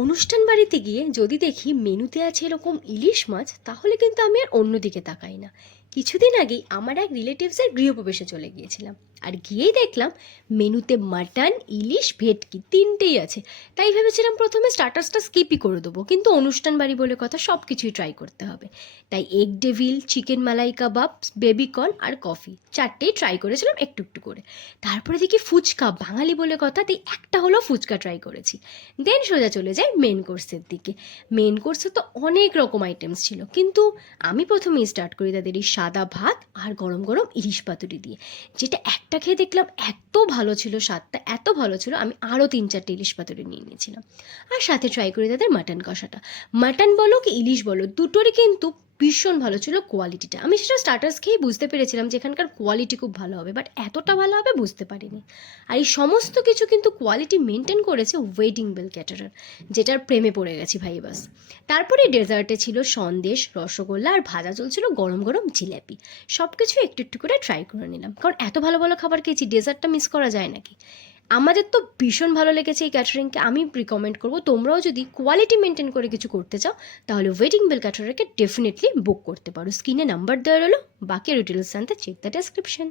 অনুষ্ঠান বাড়িতে গিয়ে যদি দেখি মেনুতে আছে এরকম ইলিশ মাছ, তাহলে কিন্তু আমি আর অন্যদিকে তাকাই না। কিছুদিন আগেই আমার এক রিলেটিভসের গৃহপ্রবেশে চলে গিয়েছিলাম, আর গিয়েই দেখলাম মেনুতে মাটন, ইলিশ, ভেটকি তিনটেই আছে। তাই ভেবেছিলাম প্রথমে স্টার্টার্সটা স্কিপই করে দেবো, কিন্তু অনুষ্ঠান বাড়ি বলে কথা, সব কিছুই ট্রাই করতে হবে। তাই এগ ডেভিল, চিকেন মালাই কাবাব, বেবিকর্ন আর কফি চারটেই ট্রাই করেছিলাম একটু একটু করে। তারপরে দেখি ফুচকা, বাঙালি বলে কথা, তাই একটা হলো ফুচকা ট্রাই করেছি। দেন সোজা চলে যাই মেন কোর্সের দিকে। মেন কোর্সে তো অনেক রকম আইটেমস ছিল, কিন্তু আমি প্রথমেই স্টার্ট করি তাদের এই সাদা ভাত আর গরম গরম ইলিশ পাতুরি দিয়ে, যেটা একটা খেয়ে দেখলাম এত ভালো ছিল, স্বাদটা এত ভালো ছিল, আমি আরও 3-4টে ইলিশ পাতুরি নিয়ে নিয়েছিলাম। আর সাথে ট্রাই করি তাদের মাটন কষাটা। মাটন বলো কি ইলিশ বলো, দুটোরই কিন্তু ভীষণ ভালো ছিল কোয়ালিটিটা। আমি সেটা স্টার্টার্স খেয়েই বুঝতে পেরেছিলাম যে এখানকার কোয়ালিটি খুব ভালো হবে, বাট এতটা ভালো হবে বুঝতে পারিনি। আর এই সমস্ত কিছু কিন্তু কোয়ালিটি মেনটেন করেছে ওয়েডিং বেল ক্যাটারার, যেটার প্রেমে পড়ে গেছি ভাই বাস। তারপরে ডেজার্টে ছিল সন্দেশ, রসগোল্লা আর ভাজা চলছিল গরম গরম জিলাপি। সব কিছু একটু একটু করে ট্রাই করে নিলাম, কারণ এত ভালো ভালো খাবার খেয়েছি, ডেজার্টটা মিস করা যায় নাকি। আমাদের তো ভীষণ ভালো লেগেছে এই ক্যাটারিংকে। আমি রিকমেন্ড করবো তোমরাও যদি কোয়ালিটি মেনটেন করে কিছু করতে চাও, তাহলে ওয়েডিং বেল ক্যাটারারকে ডেফিনেটলি বুক করতে পারো। স্ক্রিনে নাম্বার দেওয়া রইলো, বাকি ডিটেলস জানতে চেক দ্য ডেসক্রিপশন।